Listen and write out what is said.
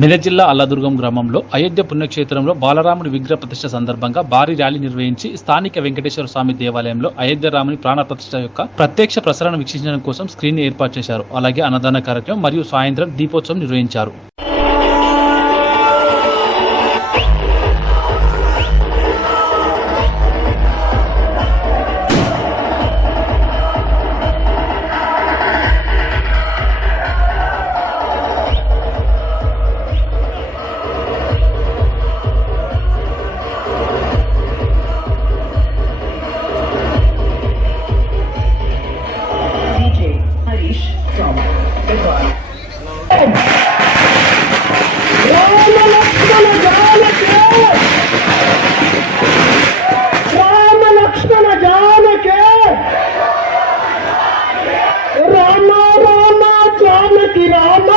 మెదక్ జిల్లా అల్లదుర్గం గ్రామంలో అయోధ్య పుణ్యక్షేత్రంలో బాలరాముడి విగ్రహ ప్రతిష్ఠ సందర్భంగా భారీ ర్యాలీ నిర్వహించి స్థానిక వెంకటేశ్వర స్వామి దేవాలయంలో అయోధ్య రాముని ప్రాణ ప్రతిష్ఠ యొక్క ప్రత్యక్ష ప్రసారం వీక్షించడం కోసం స్క్రీన్ ఏర్పాటు చేశారు. అలాగే అన్నదాన కార్యక్రమం మరియు సాయంత్రం దీపోత్సవం నిర్వహించారు. From Goodbye. राम लक्ष्मण जानके राम राम जानकी राम